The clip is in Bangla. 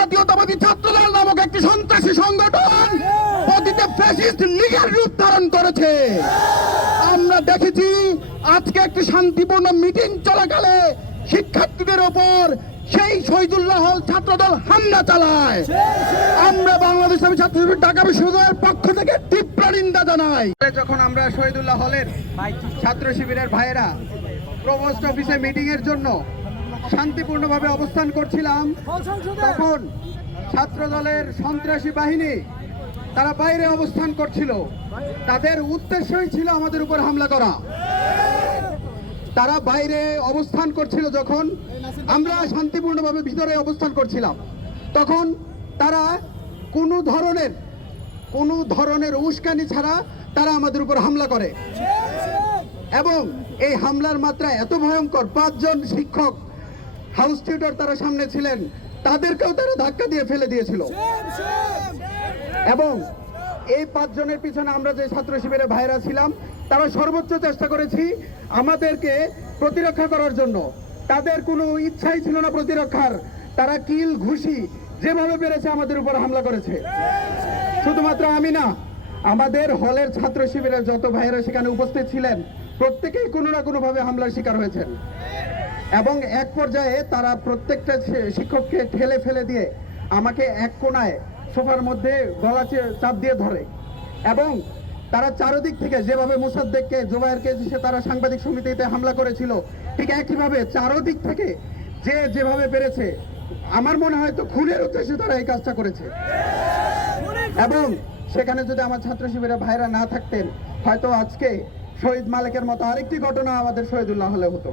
জাতীয়তাবাদী ছাত্রদল নামক একটি সন্ত্রাসী সংগঠন অতীতে ফ্যাসিস্ট লীগের রূপ ধারণ করেছে। আমরা দেখেছি আজকে একটি শান্তিপূর্ণ মিটিং চলাকালে শিক্ষার্থীদের ওপর সেই শহীদুল্লাহ হল ছাত্রদল হামলা চালায়। আমরা বাংলাদেশ ছাত্র শিবির ঢাকা বিশ্ববিদ্যালয়ের পক্ষ থেকে তীব্র নিন্দা জানাই। যখন আমরা শহীদুল্লাহ হলের ছাত্র শিবিরের ভাইয়েরা প্রভোস্ট অফিসে মিটিং এর জন্য শান্তিপূর্ণভাবে অবস্থান করছিলাম, তখন ছাত্র দলের সন্ত্রাসী বাহিনী তারা বাইরে অবস্থান করছিল। তাদের উদ্দেশ্যই ছিল আমাদের উপর হামলা করা। তারা বাইরে অবস্থান করছিল, যখন আমরা শান্তিপূর্ণভাবে ভিতরে অবস্থান করছিলাম, তখন তারা কোনো ধরনের উস্কানি ছাড়া তারা আমাদের উপর হামলা করে এবং এই হামলার মাত্রা এত ভয়ঙ্কর। 5 জন শিক্ষক হাউস টিউটর তারা সামনে ছিলেন, তাদেরকেও তারা ধাক্কা দিয়ে ফেলে দিয়েছিল। এবং এই 5 জনের পিছনে আমরা যে ছাত্র শিবিরের ভাইরা ছিলাম, তারা সর্বোচ্চ চেষ্টা করেছি আমাদেরকে প্রতিরক্ষা করার জন্য। তাদের কোনো ইচ্ছাই ছিল না প্রতিরক্ষার। তারা কিল ঘুষি যেভাবে পেরেছে আমাদের উপর হামলা করেছে। শুধুমাত্র আমি না, আমাদের হলের ছাত্র শিবিরের যত ভাইরা সেখানে উপস্থিত ছিলেন, প্রত্যেকেই কোনো না কোনোভাবে হামলার শিকার হয়েছেন। এবং এক পর্যায়ে তারা প্রত্যেকটা শিক্ষককে ঠেলে ফেলে দিয়ে আমাকে এক কোণায় সোফার মধ্যে গলা চাপ দিয়ে ধরে এবং তারা চারদিক থেকে যেভাবে মোসাদ্দেককে, জোবায়েরকে তারা সাংবাদিক সমিতিতে হামলা করেছিল, ঠিক একইভাবে চারদিক থেকে যেভাবে পেরেছে, আমার মনে হয় তো খুনের উদ্দেশ্যে তারা এই কাজটা করেছে। এবং সেখানে যদি আমার ছাত্র শিবিরের ভাইরা না থাকতেন, হয়তো আজকে শহীদ মালিকের মতো আরেকটি ঘটনা আমাদের শহীদুল্লাহ হলে হতো।